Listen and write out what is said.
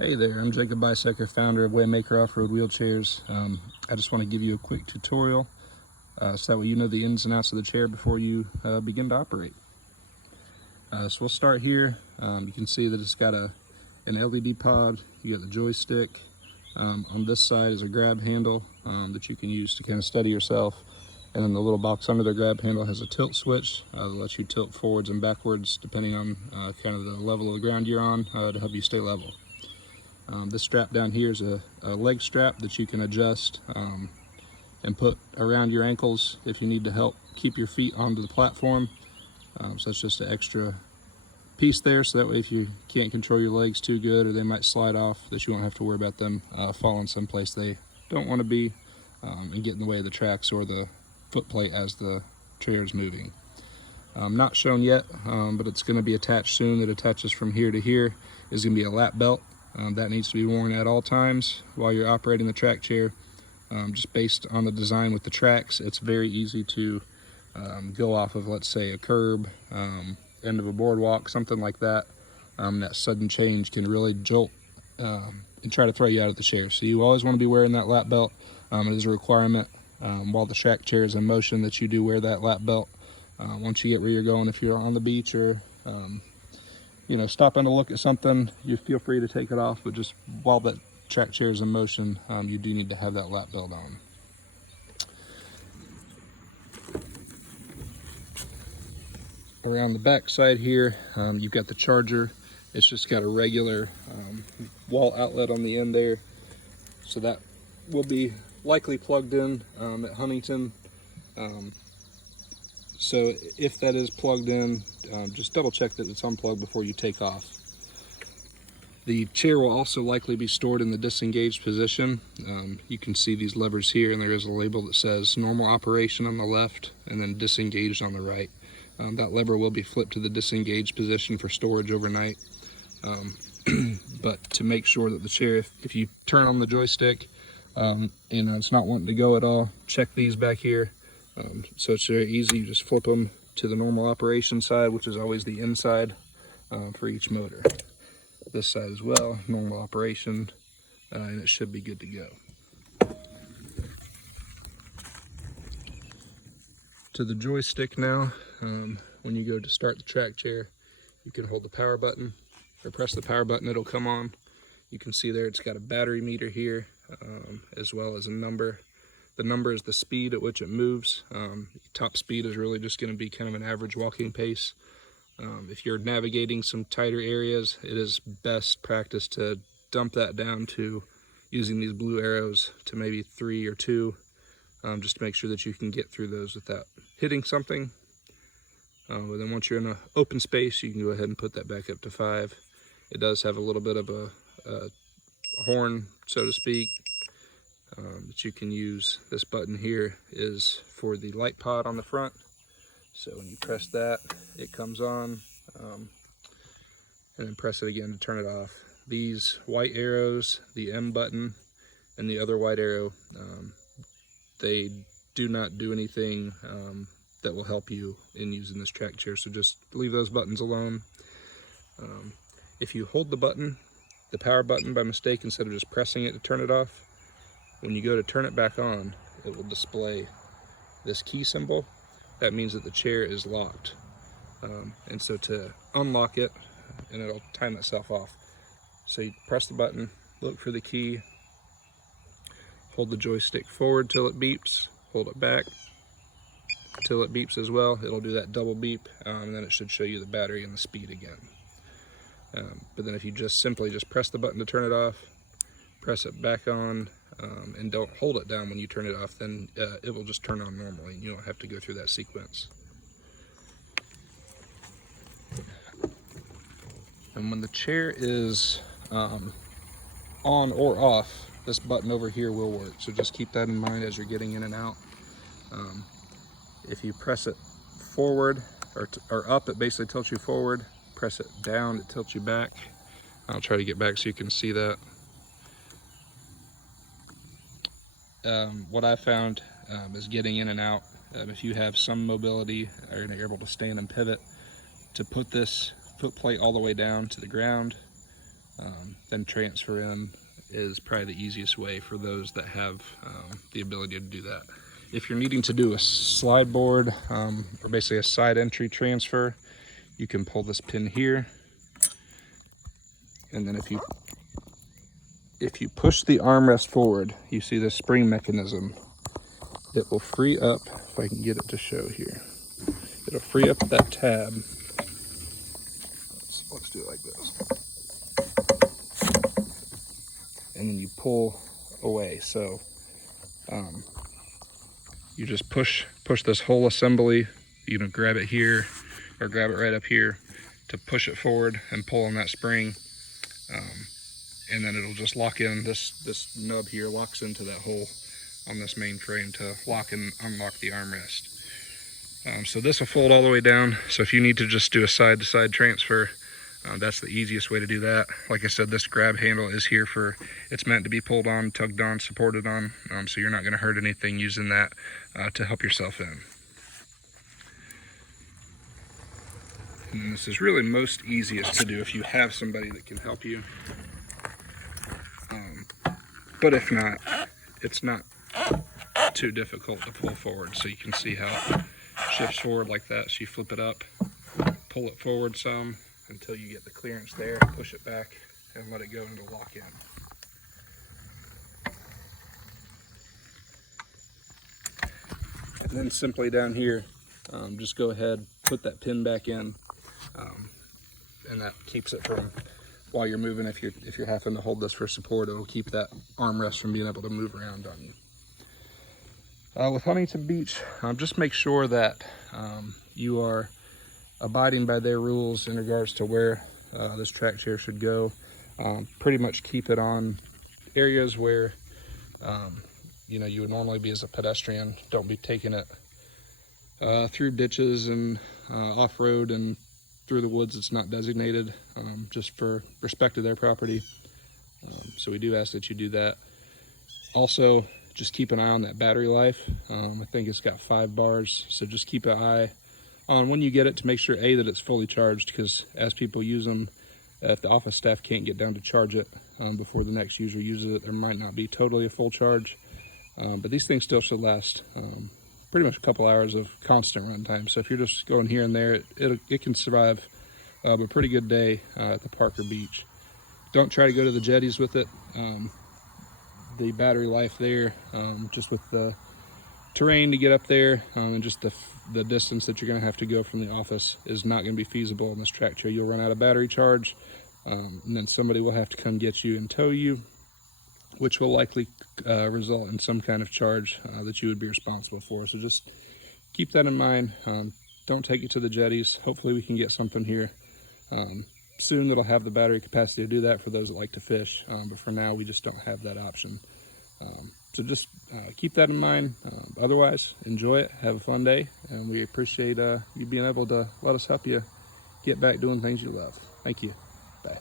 Hey there, I'm Jacob Bisecker, founder of Waymaker Off-Road Wheelchairs. I just want to give you a quick tutorial so that way you know the ins and outs of the chair before you begin to operate. So we'll start here. You can see that it's got an LED pod, you got the joystick. On this side is a grab handle that you can use to kind of steady yourself. And then the little box under the grab handle has a tilt switch that lets you tilt forwards and backwards depending on kind of the level of the ground you're on to help you stay level. This strap down here is a leg strap that you can adjust and put around your ankles if you need to help keep your feet onto the platform. So it's just an extra piece there, so that way if you can't control your legs too good or they might slide off, that you won't have to worry about them falling someplace they don't want to be and get in the way of the tracks or the foot plate as the chair is moving. Not shown yet, but it's going to be attached soon. That attaches from here to here is going to be a lap belt. That needs to be worn at all times while you're operating the track chair. Just based on the design with the tracks, it's very easy to go off of, let's say, a curb, end of a boardwalk, something like that. That sudden change can really jolt and try to throw you out of the chair. So you always want to be wearing that lap belt. It is a requirement while the track chair is in motion that you do wear that lap belt. Once you get where you're going, if you're on the beach or stopping to look at something, you feel free to take it off, but just while that track chair is in motion, you do need to have that lap belt on. Around the back side here, you've got the charger. It's just got a regular wall outlet on the end there, so that will be likely plugged in at Huntington. So if that is plugged in, just double check that it's unplugged before you take off. The chair will also likely be stored in the disengaged position. You can see these levers here, and there is a label that says normal operation on the left and then disengaged on the right. That lever will be flipped to the disengaged position for storage overnight. But to make sure that the chair, if you turn on the joystick, it's not wanting to go at all, check these back here. So it's very easy. You just flip them to the normal operation side, which is always the inside for each motor. This side as well, normal operation, and it should be good to go. To the joystick now. When you go to start the track chair, you can hold the power button or press the power button, it'll come on. You can see there it's got a battery meter here, as well as a number. The number is the speed at which it moves. Top speed is really just going to be kind of an average walking pace. If you're navigating some tighter areas, it is best practice to dump that down to using these blue arrows to maybe 3 or 2, just to make sure that you can get through those without hitting something. But then once you're in an open space, you can go ahead and put that back up to 5. It does have a little bit of a horn, so to speak, that you can use. This button here is for the light pod on the front. So when you press that, it comes on, and then press it again to turn it off. These white arrows, the M button and the other white arrow, they do not do anything that will help you in using this track chair, so just leave those buttons alone. If you hold the button, the power button, by mistake, instead of just pressing it to turn it off, when you go to turn it back on, it will display this key symbol. That means that the chair is locked. And so to unlock it, and it'll time itself off. So you press the button, look for the key, hold the joystick forward till it beeps, hold it back till it beeps as well. It'll do that double beep, and then it should show you the battery and the speed again. But then if you just simply press the button to turn it off, press it back on, and don't hold it down when you turn it off, then it will just turn on normally and you don't have to go through that sequence. And when the chair is on or off, this button over here will work, so just keep that in mind as you're getting in and out. If you press it forward or up, it basically tilts you forward. Press it down, it tilts you back. I'll try to get back so you can see that. What I found is getting in and out, if you have some mobility or you're able to stand and pivot, to put this foot plate all the way down to the ground then transfer in is probably the easiest way for those that have the ability to do that. If you're needing to do a slide board or basically a side entry transfer, you can pull this pin here, and then if you push the armrest forward, you see the spring mechanism. It will free up, if I can get it to show here, it'll free up that tab. Let's do it like this. And then you pull away. So you just push this whole assembly, grab it here or grab it right up here to push it forward and pull on that spring. And then it'll just lock in, this nub here locks into that hole on this main frame to lock and unlock the armrest. So this will fold all the way down. So if you need to just do a side-to-side transfer, that's the easiest way to do that. Like I said, this grab handle is here it's meant to be pulled on, tugged on, supported on, so you're not going to hurt anything using that to help yourself in. And this is really most easiest to do if you have somebody that can help you. But if not, it's not too difficult to pull forward. So you can see how it shifts forward like that. So you flip it up, pull it forward some until you get the clearance there, push it back and let it go and it'll lock in. And then simply down here, just go ahead, put that pin back in, and that keeps it from, while you're moving, if you're having to hold this for support, it'll keep that armrest from being able to move around on you. With Huntington Beach, just make sure that you are abiding by their rules in regards to where this track chair should go. Pretty much keep it on areas where you would normally be as a pedestrian. Don't be taking it through ditches and off-road and through the woods that's not designated, just for respect of their property. So we do ask that you do that. Also, just keep an eye on that battery life. I think it's got 5 bars, so just keep an eye on when you get it to make sure that it's fully charged, because as people use them, if the office staff can't get down to charge it before the next user uses it, there might not be totally a full charge. But these things still should last pretty much a couple hours of constant run time. So if you're just going here and there, it can survive a pretty good day at the park or beach. Don't try to go to the jetties with it. The battery life there, just with the terrain to get up there and just the distance that you're going to have to go from the office is not going to be feasible in this track chair. You'll run out of battery charge, and then somebody will have to come get you and tow you, which will likely result in some kind of charge that you would be responsible for. So just keep that in mind. Don't take it to the jetties. Hopefully we can get something here soon that'll have the battery capacity to do that for those that like to fish. But for now, we just don't have that option. So just keep that in mind. Otherwise, enjoy it. Have a fun day. And we appreciate you being able to let us help you get back doing things you love. Thank you. Bye.